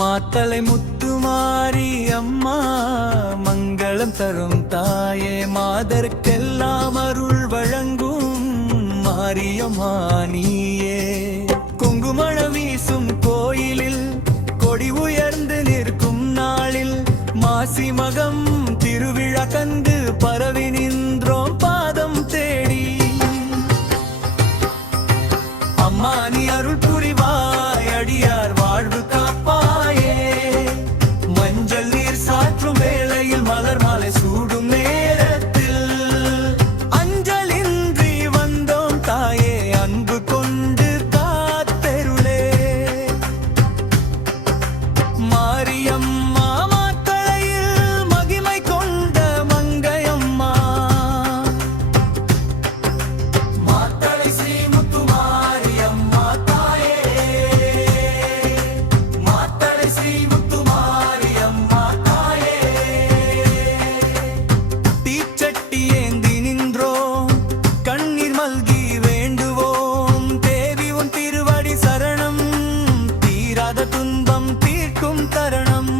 மாத்தளை முத்துமாரி அம்மா மங்களம் தரும் தாயே மாதர்க்கெல்லாம் அருள் வழங்கும் மாரியம்மா நீயே. குங்குமண வீசும் கோயிலில் கொடி உயர்ந்து நிற்கும் நாளில் மாசி மகம் திருவிழா கண்டு பரவி நின்றோம் பாதம் தேடி. அம்மா நீ அருள் புரிவாய் அடியார் வாழ்வு காப்பாயே. மஞ்சள் நீர் சாற்றும் வேளையில் மலர் மாலை சூடும் நேரத்தில் அஞ்சலின்றி வந்தோம் தாயே அன்பு கொண்டு காத்தருளே. மாரியம்மா மாத்தளையில் மகிமை கொண்ட மங்கையம்மா மாத்தளை ஸ்ரீ முத்துமாரியம்மா தாயே. மாத்தளை ஸ்ரீ முத்துமாரியம்மா தாயே. தீச்சட்டி ஏந்தி நின்றோம் கண்ணீர் மல்கி வேண்டுவோம் தேவி உன் திருவடி சரணம் தீராத துன்பம் தீர்க்கும் தருணம்.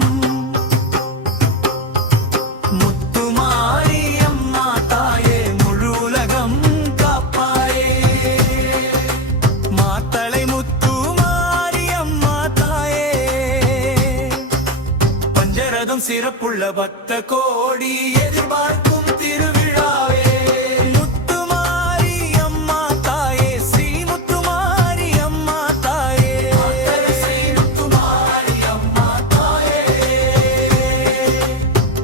முத்துமாரியம்மா தாயே முழு உலகம் காப்பாயே. மாத்தளை முத்துமாரியம்மா தாயே. பஞ்சரதம் சிறப்புள்ள பக்த கோடி எதிர்பார்க்கும் திருவிழாவே. முத்துமாரியம்மா தாயே ஸ்ரீ முத்துமாரியம்மா தாயே. மாத்தளை ஸ்ரீ முத்துமாரியம்மா தாயே.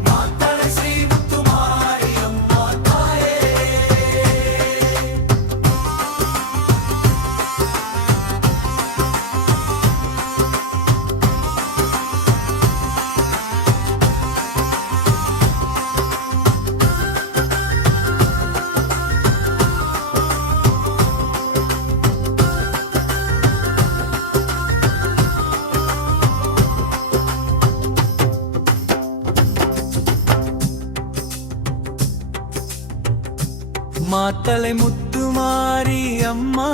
மாத்தளை ஸ்ரீ முத்துமாரியம்மா தாயே. மாத்தளை முத்துமாரி அம்மா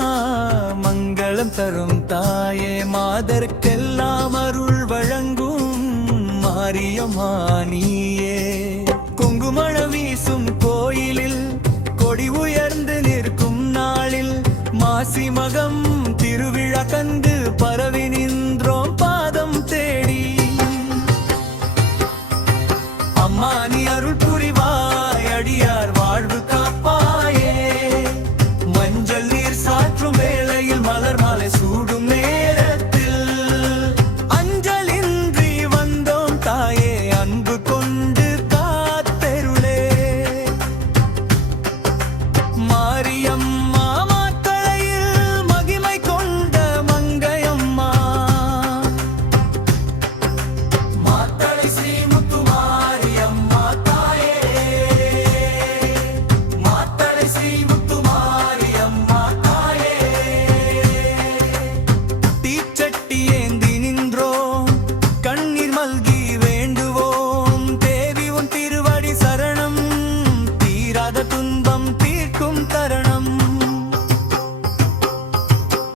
மங்களம் தரும் தாயே மாதர்க்கெல்லாம் அருள் வழங்கும் மாரியம்மா நீயே. குங்குமண வீசும் கோயிலில் கொடி உயர்ந்து நிற்கும் நாளில் மாசி மகம்